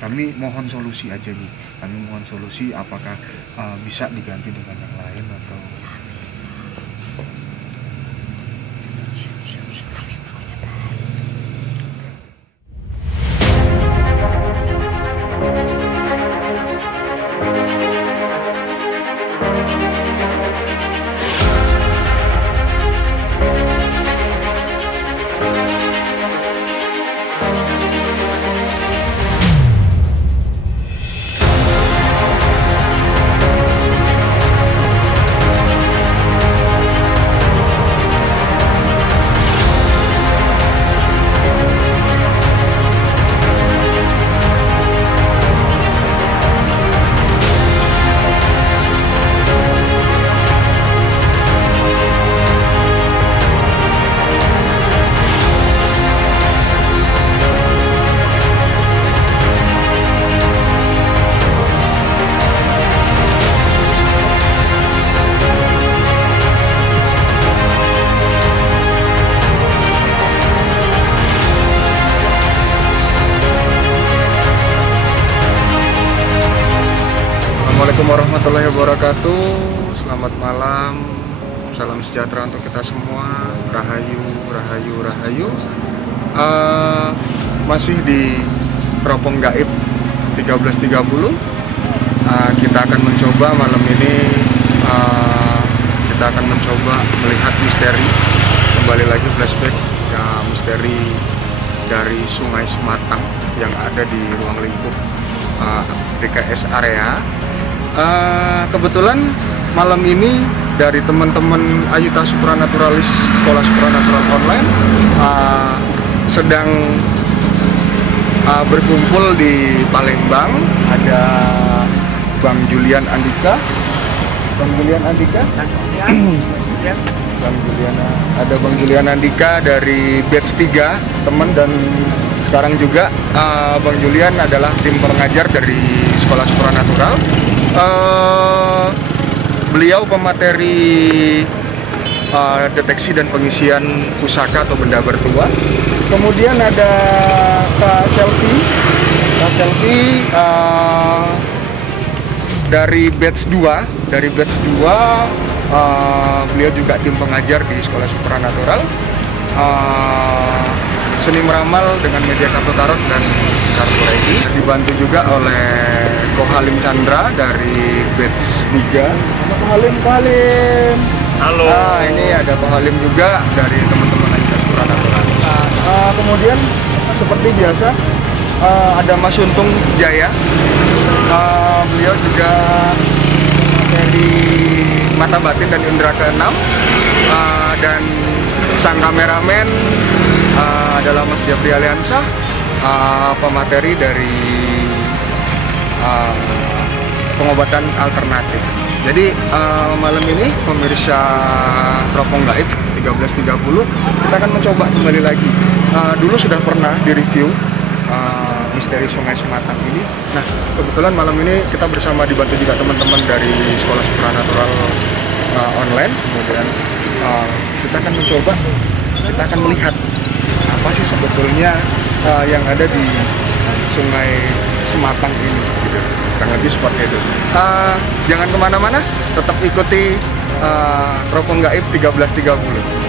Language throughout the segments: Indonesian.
Kami mohon solusi aja nih. Kami mohon solusi apakah bisa diganti dengan yang lain atau Assalamualaikum warahmatullahi wabarakatuh. Selamat malam, salam sejahtera untuk kita semua. Rahayu, rahayu, rahayu. Masih di Teropong Gaib 13.30. Kita akan mencoba malam ini. Kita akan mencoba melihat misteri. Kembali lagi flashback ya, misteri dari Sungai Sematang yang ada di ruang lingkup DKS area. Kebetulan malam ini dari teman-teman Ayuta Supranaturalis Sekolah Supranatural Online sedang berkumpul di Palembang. Ada Bang Julian Andika, Bang Julian Andika, ada Bang Julian Andika dari batch 3 teman, dan sekarang juga Bang Julian adalah tim pengajar dari Sekolah Supranatural. Beliau pemateri deteksi dan pengisian pusaka atau benda bertuah. Kemudian ada Kak Selvi, dari batch 2. Beliau juga tim pengajar di Sekolah Supranatural. Seni meramal dengan media kartu tarot dan kartu regi. Dibantu juga oleh Ko Halim Chandra dari batch 3. Ko Halim. Halo. Ini ada Ko Halim juga dari teman-teman Ayuta Supranatural. Kemudian seperti biasa ada Mas Untung Jaya. Beliau juga dari mata batin dan indera ke-6. Dan sang kameramen adalah Mas Jafri Aliansyah, pemateri dari pengobatan alternatif. Jadi malam ini pemirsa Teropong Gaib 13.30 kita akan mencoba kembali lagi. Dulu sudah pernah direview misteri Sungai Sematang ini. Nah, kebetulan malam ini kita bersama dibantu juga teman-teman dari Sekolah Supranatural Online. Kemudian kita akan mencoba, kita akan melihat apa sih sebetulnya yang ada di Sungai Sematang ini, gitu. Kurang lebih seperti itu. Jangan kemana-mana, tetap ikuti Teropong Gaib 13.30.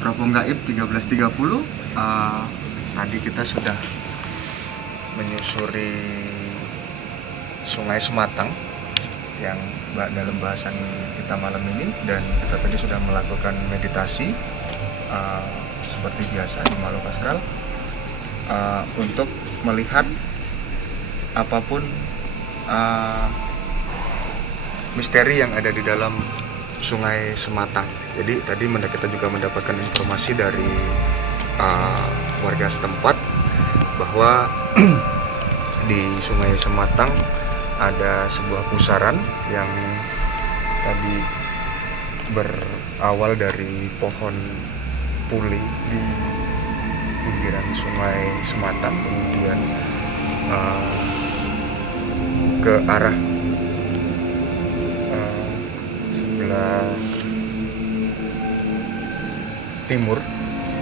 Teropong Gaib 13.30. Tadi kita sudah menyusuri Sungai Sematang yang dalam bahasan kita malam ini, dan kita tadi sudah melakukan meditasi seperti biasa di makhluk astral untuk melihat apapun misteri yang ada di dalam Sungai Sematang. Jadi tadi kita juga mendapatkan informasi dari warga setempat bahwa di Sungai Sematang ada sebuah pusaran yang tadi berawal dari pohon puli di pinggiran Sungai Sematang, kemudian ke arah sebelah timur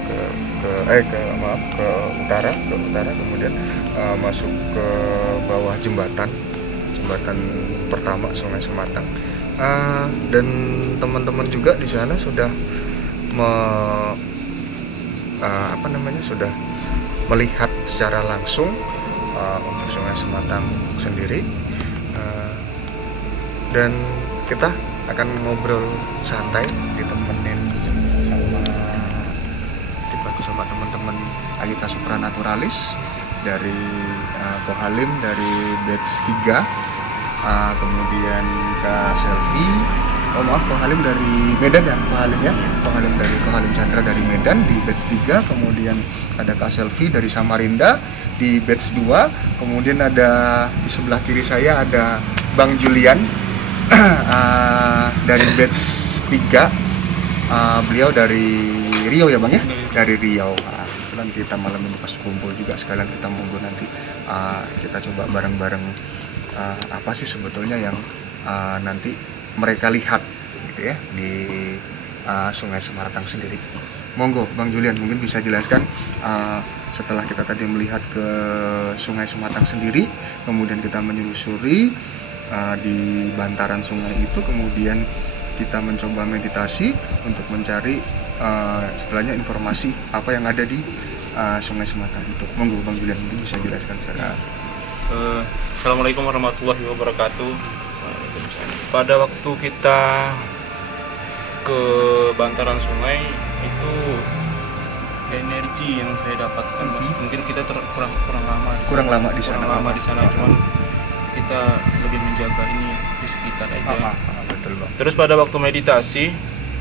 ke utara, kemudian masuk ke bawah jembatan pertama Sungai Sematang. Dan teman-teman juga di sana sudah sudah melihat secara langsung untuk Sungai Sematang sendiri, dan kita akan ngobrol santai, ditemenin sama teman-teman Ayuta Supranaturalis dari Kohalim, dari batch 3, kemudian Kak Selvi, Kohalim dari Medan ya, Kohalim dari Kohalim Chandra dari Medan di batch 3, kemudian ada Kak Selvi dari Samarinda di batch 2, kemudian ada di sebelah kiri saya ada Bang Julian dari batch 3, beliau dari Riau ya Bang ya? Dari Riau. Kebetulan kita malam ini pas kumpul juga, sekalian kita monggo nanti kita coba bareng-bareng apa sih sebetulnya yang nanti mereka lihat gitu ya di Sungai Sematang sendiri. Monggo Bang Julian mungkin bisa jelaskan, setelah kita tadi melihat ke Sungai Sematang sendiri, kemudian kita menyusuri di bantaran sungai itu, kemudian kita mencoba meditasi untuk mencari setelahnya informasi apa yang ada di Sungai Sematang itu. Monggo Bang Julian mungkin bisa jelaskan secara. Assalamualaikum warahmatullahi wabarakatuh. Pada waktu kita ke bantaran sungai itu energi yang saya dapatkan, mungkin kita kurang lama di sana, cuman kita lebih menjaga ini di sekitar aja. Betul Bang. Terus pada waktu meditasi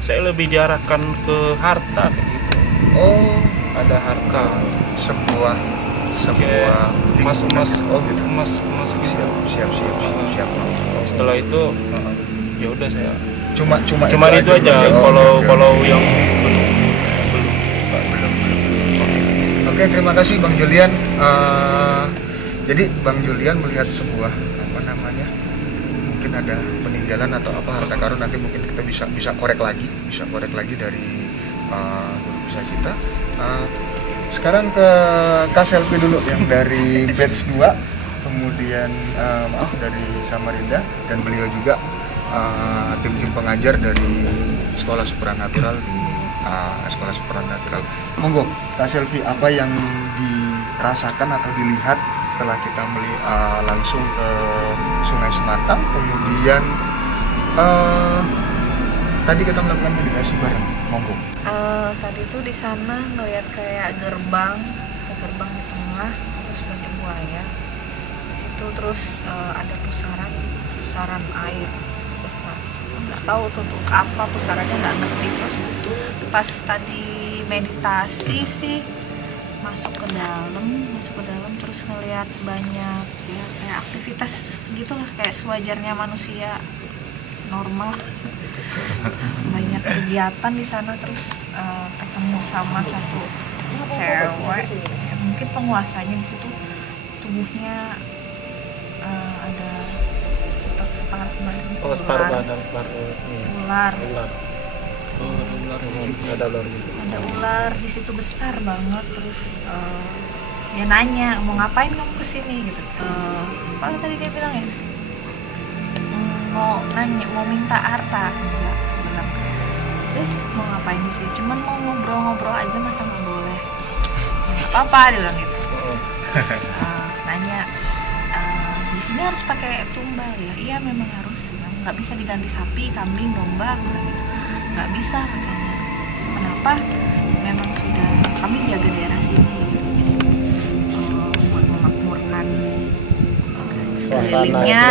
saya lebih diarahkan ke harta kayak gitu. Oh, ada harta, sebuah emas gitu. emas Siap. Setelah itu ya udah saya cuma itu aja. Kalau yang belum. Oke, terima kasih Bang Julian. Jadi Bang Julian melihat sebuah mungkin ada peninggalan atau apa harta karun, nanti mungkin kita bisa korek lagi dari guru bisa kita. Sekarang ke Kak Selvi dulu yang dari batch 2, kemudian dari Samarinda, dan beliau juga tim pengajar dari Sekolah Supranatural di Sekolah Supranatural. Monggo Kak Selvi, apa yang dirasakan atau dilihat setelah kita langsung ke Sungai Sematang, kemudian tadi kita melakukan meditasi bareng. Monggo. Tadi tuh di sana ngeliat kayak gerbang di tengah, terus banyak buaya di situ, terus ada pusaran air besar. Nggak tahu tuh untuk apa pusarannya, nggak ngerti. Terus pas tadi meditasi sih masuk ke dalam terus ngeliat banyak ya kayak aktivitas gitulah, kayak sewajarnya manusia normal, banyak kegiatan di sana. Terus ketemu sama satu cewek, ya, mungkin penguasanya di situ, tubuhnya ada separuh badan ular. Ada ular di situ besar banget. Terus dia nanya, mau ngapain kamu kesini gitu. Apa tadi dia bilang ya, mau minta harta. Enggak, bilang mau ngapain di sini, cuman mau ngobrol-ngobrol aja, masa nggak boleh? Nggak apa-apa, dia bilang gitu. Nanya, di sini harus pakai tumbal ya? Iya memang harus, nggak bisa diganti sapi, kambing, domba, gitu. Nggak bisa katanya. Kenapa? Memang sudah kami jaga daerah sini gitu. Jadi buat memakmurkan sekelilingnya,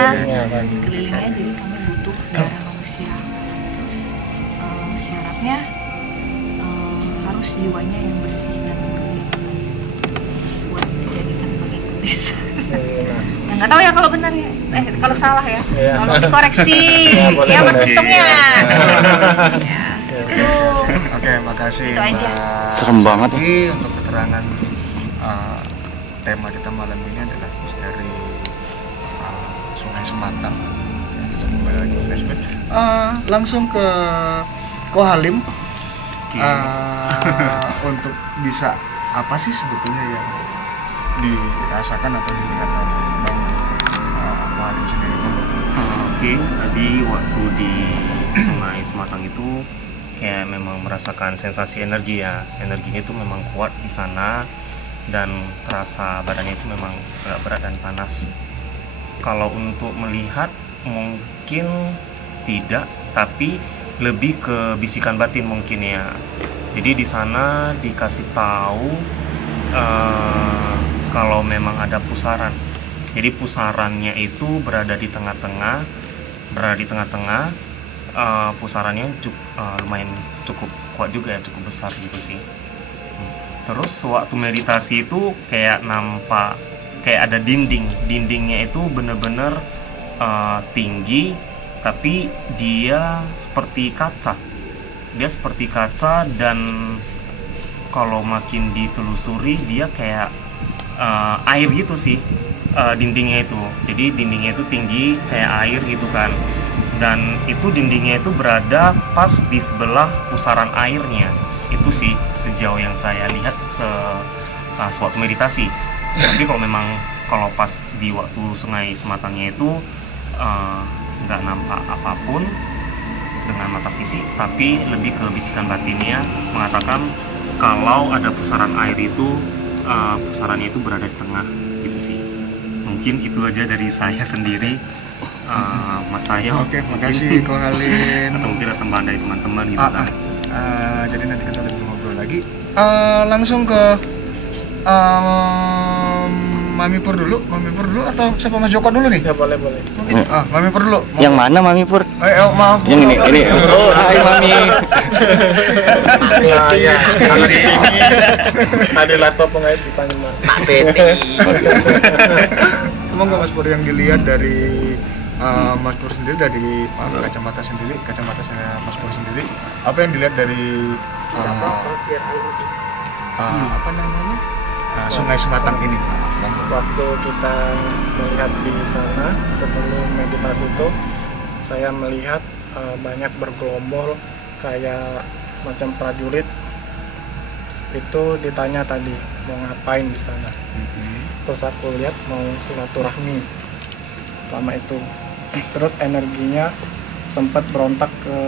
kan. sekelilingnya jadi kami butuh darah manusia. Terus syaratnya harus jiwanya yang bersih dan murni buat dijadikan pengikut desa. Nah, nggak tahu ya kalau benar ya, kalau salah ya, tolong dikoreksi ya Mas Untungnya. Ya, itu. Oke, makasih Itu aja. Mbak Serem banget. Vicky untuk keterangan. Tema kita malam ini adalah misteri Sungai Sematang. Ya, kita kembali lagi ke Facebook. Langsung ke Ko Halim. Untuk bisa apa sih sebetulnya yang dirasakan atau dilihat oleh Bang Ko Halim sendiri? Oke, tadi waktu di Sungai Sematang itu kayak memang merasakan sensasi energi ya. Energinya itu memang kuat di sana dan terasa badannya itu memang agak berat dan panas. Kalau untuk melihat mungkin tidak, tapi lebih ke bisikan batin mungkin ya. Jadi di sana dikasih tahu kalau memang ada pusaran. Jadi pusarannya itu berada di tengah-tengah, pusarannya lumayan cukup kuat juga ya, cukup besar gitu sih. Terus waktu meditasi itu kayak nampak kayak ada dindingnya itu bener-bener tinggi, tapi dia seperti kaca dan kalau makin ditelusuri dia kayak air gitu sih, dindingnya itu. Jadi dindingnya itu tinggi kayak air gitu kan, dan itu dindingnya itu berada pas di sebelah pusaran airnya. Itu sih sejauh yang saya lihat sewaktu meditasi. Tapi kalau pas di waktu Sungai Sematangnya itu nggak nampak apapun dengan mata fisik, tapi lebih ke bisikan batinnya mengatakan kalau ada pusaran air itu pusarannya itu berada di tengah gitu sih. Mungkin itu aja dari saya sendiri. Mas saya. Oke, makasih Ko Halim. Atau mungkin ada tambahan dari teman-teman gitu kan. Jadi nanti kita lebih ngobrol lagi. Langsung ke Mami Pur dulu atau siapa Mas Joko dulu nih? Ya boleh. Mami Pur dulu. Yang mana Mami Pur? Maaf. Yang ini. Oh, hai Mami. Nah, ya. Karena di sini ada laptop pengait dipanggil Pak Beti. Semoga Mas Pur yang dilihat dari Mas Pur sendiri, dari kacamatanya Mas Pur sendiri, apa yang dilihat dari apa namanya Sungai Sematang ini? Waktu kita melihat di sana sebelum meditasi itu, saya melihat banyak bergelombol kayak macam prajurit. Itu ditanya tadi mau ngapain di sana. Terus aku lihat mau silaturahmi selama itu. Terus energinya sempat berontak ke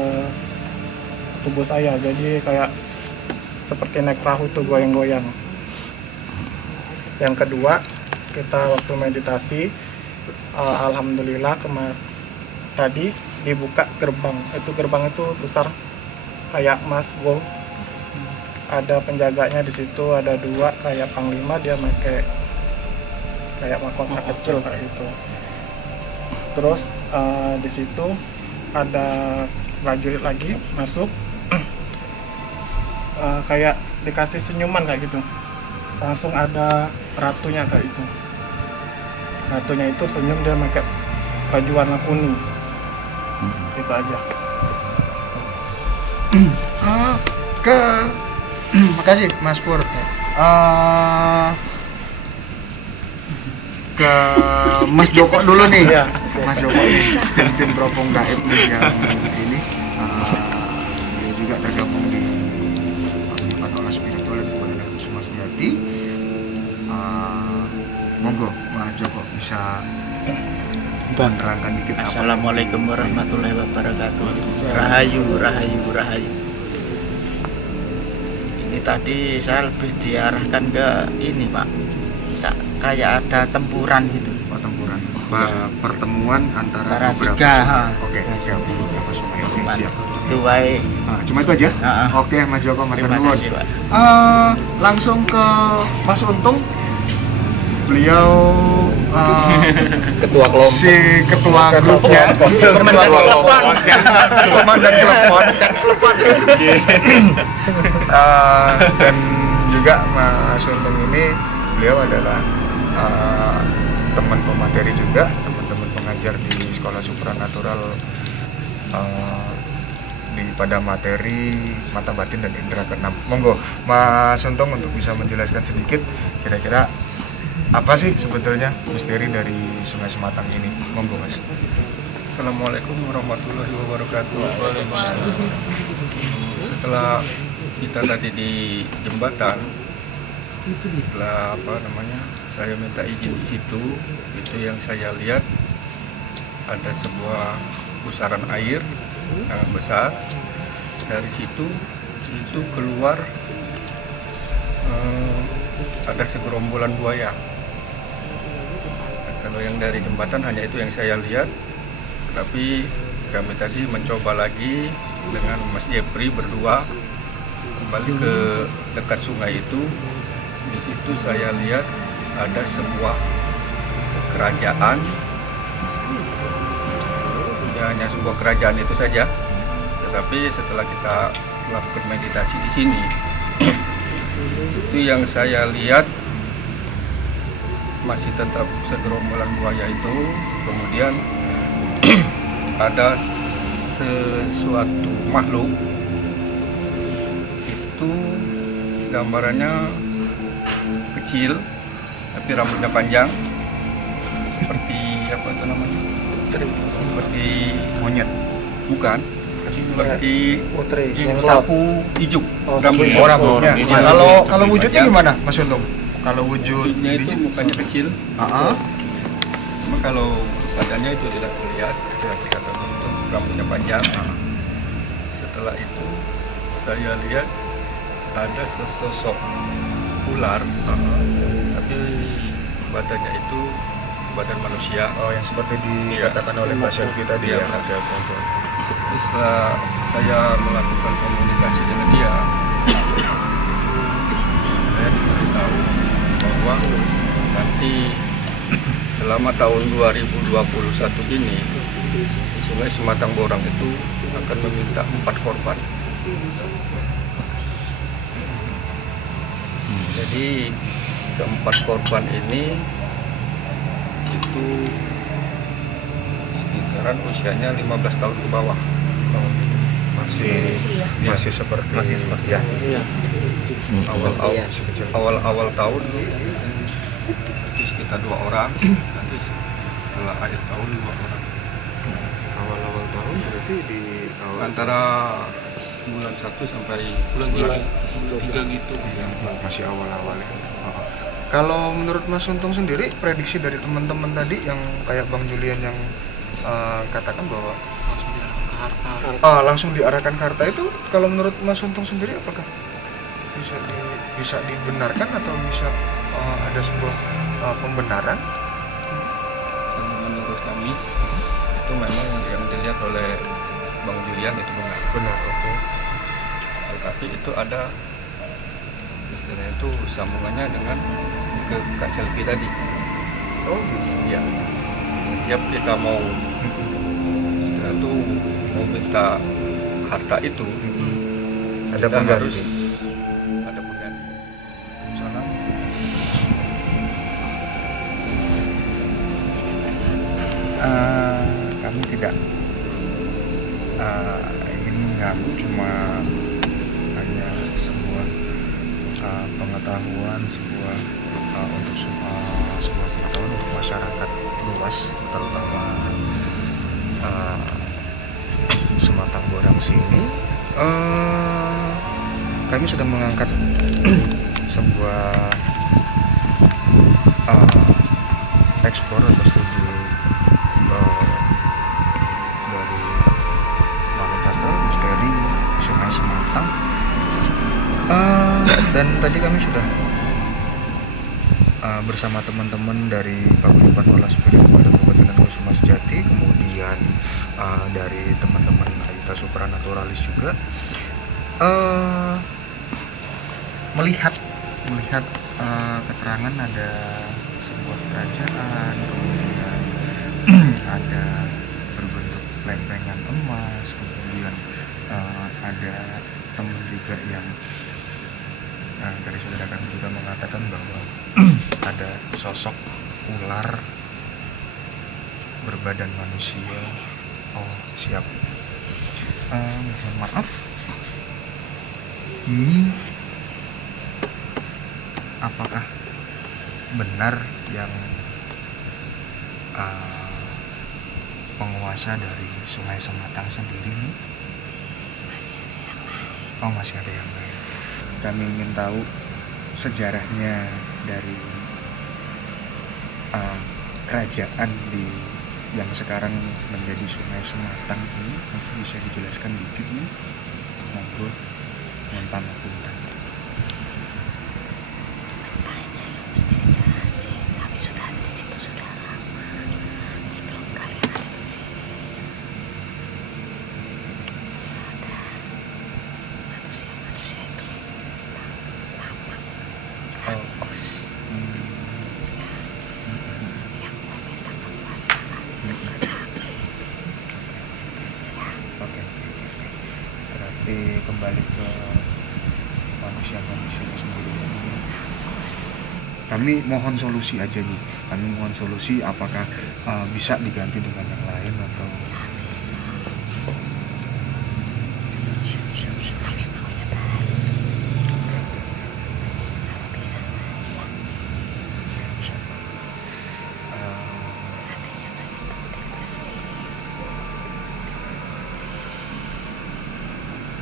tubuh saya, jadi kayak seperti naik perahu tuh goyang-goyang. Yang kedua, kita waktu meditasi, alhamdulillah tadi dibuka gerbang. Gerbang itu besar kayak emas gold. Ada penjaganya di situ, ada 2 kayak panglima, dia pakai kayak mahkota kecil kayak gitu. Terus di situ ada prajurit lagi masuk, kayak dikasih senyuman kayak gitu. Langsung ada ratunya kayak itu. Ratunya itu senyum, dia pakai baju warna kuning. Itu aja. Makasih Mas Pur. Ke Mas Joko dulu nih. Iya. Mas Joko nih, tim Teropong Gaib nih yang ini dia juga tergabung di Patrola Spiritual dan Badan Kusuma Sejati. Monggo Mas Joko bisa menerangkan dikit apa. Assalamualaikum warahmatullahi wabarakatuh. Rahayu. Ini tadi saya lebih diarahkan ke ini Pak, kayak ada tempuran gitu. Tempuran. Pertemuan antara beberapa. Oke, siap. Siap. Itu baik. Cuma itu aja. Oke, Mas Joko, matur nuwun. Langsung ke Mas Untung. Beliau Ketua kelompok. si ketua grupnya, komandan telepon, dan juga Mas Untung ini beliau adalah teman pemateri juga, teman-teman pengajar di sekolah supranatural pada materi mata batin dan indera keenam. Monggo Mas Untung untuk bisa menjelaskan sedikit kira-kira apa sih sebetulnya misteri dari Sungai Sematang ini. Monggo Mas. Assalamualaikum warahmatullahi wabarakatuh. Setelah kita tadi di jembatan, setelah saya minta izin di situ, itu yang saya lihat ada sebuah pusaran air sangat besar. Dari situ itu keluar ada segerombolan buaya. Nah, kalau yang dari jembatan hanya itu yang saya lihat, tapi kami tadi mencoba lagi dengan Mas Jepri berdua kembali ke dekat sungai itu. Di situ saya lihat ada sebuah kerajaan, ya, hanya sebuah kerajaan itu saja. Tetapi setelah kita melakukan meditasi di sini, itu yang saya lihat masih tetap segerombolan buaya itu. Kemudian ada sesuatu makhluk, itu gambarannya kecil tapi rambutnya panjang, seperti apa itu namanya? Seperti Monyet. bukan, seperti sapu ijuk rambutnya. Rambutnya. Kalau wujudnya gimana Mas Untung? Kalau Wujudnya itu mukanya kecil. Cuma kalau badannya itu tidak terlihat, kita tertutup, rambutnya panjang. Setelah itu saya lihat ada sesosok ular, tapi badannya itu badan manusia. Oh, yang seperti dikatakan oleh Mbak Selvi tadi ya. Terus setelah saya melakukan komunikasi dengan dia, saya diberitahu bahwa nanti selama tahun 2021 ini di Sungai Sematang Borang itu akan meminta 4 korban. Jadi keempat korban ini itu sekitaran usianya 15 tahun ke bawah. Masih seperti ya. Awal tahun itu sekitar 2 orang, nanti setelah akhir tahun 2 orang. Awal tahun berarti di Antara bulan 1 sampai bulan 3 gitu. Masih awal-awal ya. Kalau menurut Mas Untung sendiri, prediksi dari teman-teman tadi yang kayak Bang Julian yang katakan bahwa langsung diarahkan ke harta itu, kalau menurut Mas Untung sendiri apakah bisa dibenarkan atau bisa ada sebuah pembenaran? Menurut kami itu memang yang dilihat oleh Bang Julian itu benar. Oke. Tetapi itu ada istilahnya itu sambungannya dengan ke Kak Selvi tadi. Oh gitu. Ya, setiap kita mau istilah itu mau minta harta itu, Ada kita pengganti. harus ada pengganti. Salam. Kami tidak ingin mengganggu, cuma hanya sebuah pengetahuan, untuk sebuah pengetahuan untuk masyarakat luas, terutama Sematang Borang sini. Kami sudah mengangkat sebuah eksplor atau studi dari manifestor misteri Sungai Sematang, dan tadi kami sudah bersama teman-teman dari Paguyuban Olah Spiritual dan Kepentingan Kusuma Sejati, kemudian dari teman-teman Aita Supranaturalis juga melihat keterangan ada sebuah kerajaan, kemudian ada berbentuk lempengan emas, kemudian ada teman juga yang dari saudara kami juga mengatakan bahwa ada sosok ular berbadan manusia. Oh, siap. Mohon maaf, ini apakah benar yang penguasa dari Sungai Sematang sendiri nih? Oh, masih ada yang lain. Kami ingin tahu sejarahnya dari kerajaan yang sekarang menjadi Sungai Sematang ini. Mungkin bisa dijelaskan dikit nih? Monggo, mohon pangapunten. Kembali ke manusia-manusia sendiri. Kami mohon solusi aja nih. Kami mohon solusi, apakah bisa diganti dengan yang lain atau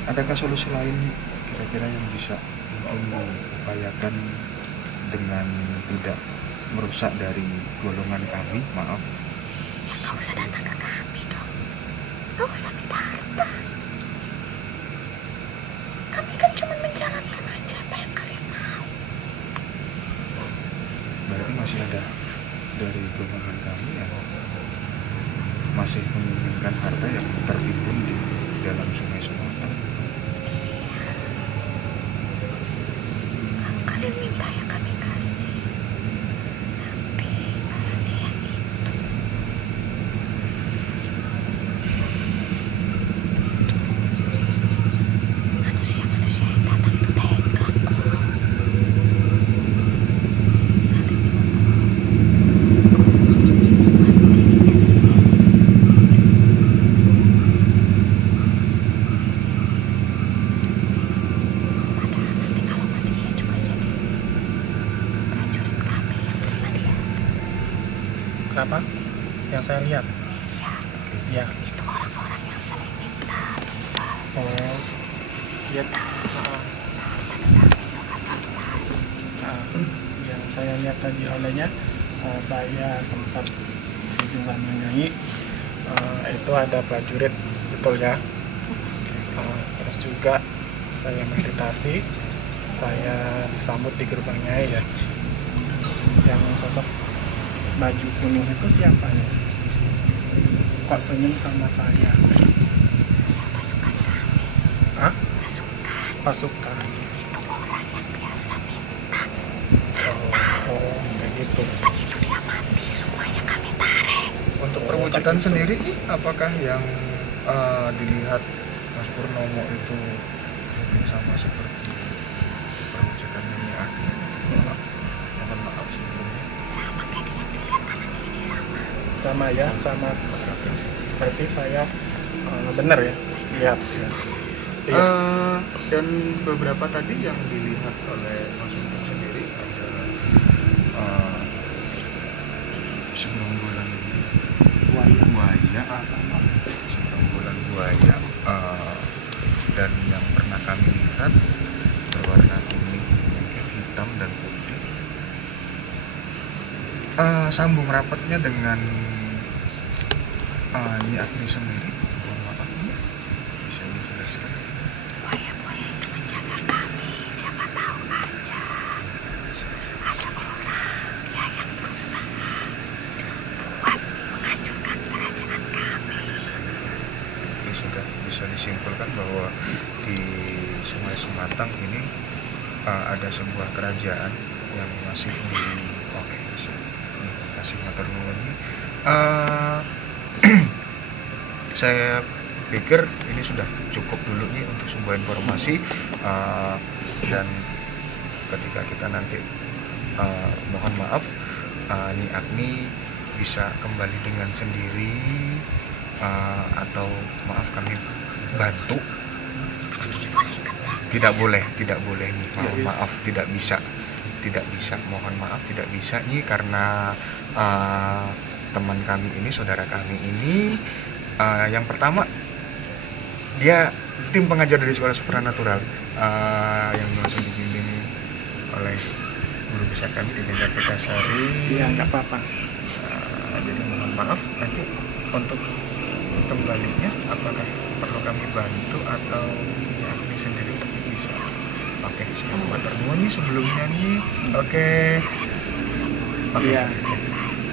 adakah solusi lain kira-kira yang bisa diupayakan dengan tidak merusak dari golongan kami? Maaf. Ya nggak usah datang ke kami dong. Nggak usah minta harta. Kami kan cuma menjalankan aja apa yang kalian mau. Berarti masih ada dari golongan kami yang masih menginginkan harta yang tertimbun di dalam Sungai Sematang. Kalian minta yang kami kasih, tapi alasannya yang itu. Manusia-manusia yang datang tuh tega kok. Kenapa? Yang saya lihat? Iya. Ya. Itu orang-orang yang sering minta tumbal. Oh, ya. Yang saya lihat tadi olehnya, saya sempat menanyai itu ada prajurit, betul ya? Terus juga saya meditasi, saya disambut di gerbangnya ya. Yang sosok baju kuning itu siapa ya? Kok senyum sama saya? Pasukan kami. Hah? Pasukan. Pasukan. Itu orang yang biasa minta. Oh, kayak gitu. Begitu dia mati, semuanya kami tarik. Untuk perwujudan sendiri, apakah yang dilihat Mas Purnomo itu mungkin sama seperti perwujudan Nyi Agni? Mohon maaf sebelumnya. Sama kayak yang dilihat anaknya ini sama. Sama ya, sama. Berarti saya benar ya, lihat ya. Iya. Dan beberapa tadi yang dilihat oleh Mas Untung sendiri ada segerombolan buaya, segerombolan buaya, dan yang pernah kami lihat berwarna kuning, mungkin hitam dan putih. Sambung rapatnya dengan Nyi Agni sendiri. Mohon maaf, bisa dijelaskan? Buaya-buaya itu menjaga kami. Siapa tahu aja ada orang ya yang berusaha buat menghancurkan kerajaan kami. Jadi sudah bisa disimpulkan bahwa di Sungai Sematang ini ada sebuah kerajaan yang masih di... Oke, bisa. masing-masing. Matur nuwun. Saya pikir ini sudah cukup dulu nih untuk sebuah informasi, dan ketika kita nanti mohon maaf Nyi Agni bisa kembali dengan sendiri, atau maaf kami bantu, tidak boleh Nyi, maaf tidak bisa, mohon maaf tidak bisa Nyi, karena teman kami ini, saudara kami ini, yang pertama dia tim pengajar dari sekolah supranatural, yang langsung dibimbing oleh guru besar kami di Jakarta Sari. Iya, nggak apa-apa. Jadi mohon maaf, nanti untuk kembalinya apakah perlu kami bantu atau ya kami sendiri bisa. Oke, matur nuwun nih sebelumnya nih. Oke. Iya.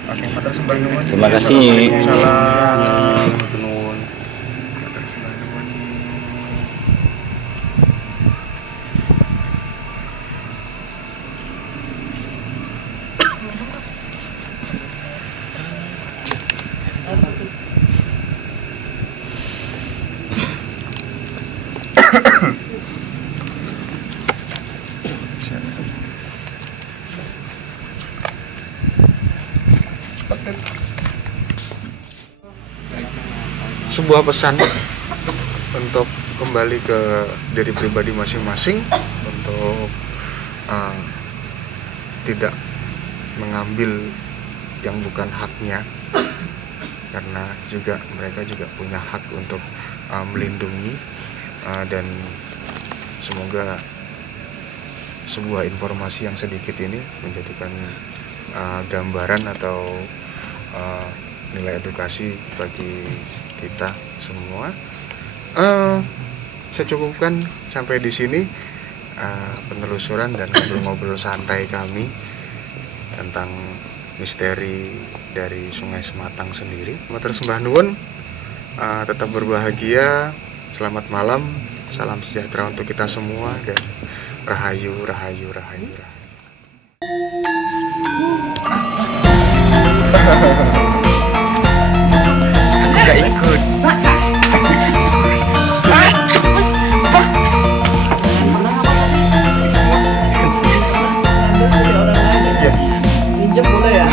Oke, matur sembah nuwun. Terima kasih. Salam. Matur nuwun. Matur sembah nuwun. Sebuah pesan untuk kembali ke diri pribadi masing-masing, untuk tidak mengambil yang bukan haknya, karena juga mereka juga punya hak untuk melindungi, dan semoga sebuah informasi yang sedikit ini menjadikan gambaran atau nilai edukasi bagi kita semua. Saya cukupkan sampai di sini penelusuran dan ngobrol-ngobrol santai kami tentang misteri dari Sungai Sematang sendiri. Matur sembah nuwun, tetap berbahagia, selamat malam, salam sejahtera untuk kita semua, dan rahayu, rahayu, rahayu, rahayu. Gak ikut. Minjem boleh ya?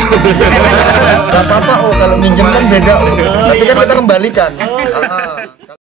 Gak apa-apa, kalau minjem kan beda, tapi kan kita kembalikan.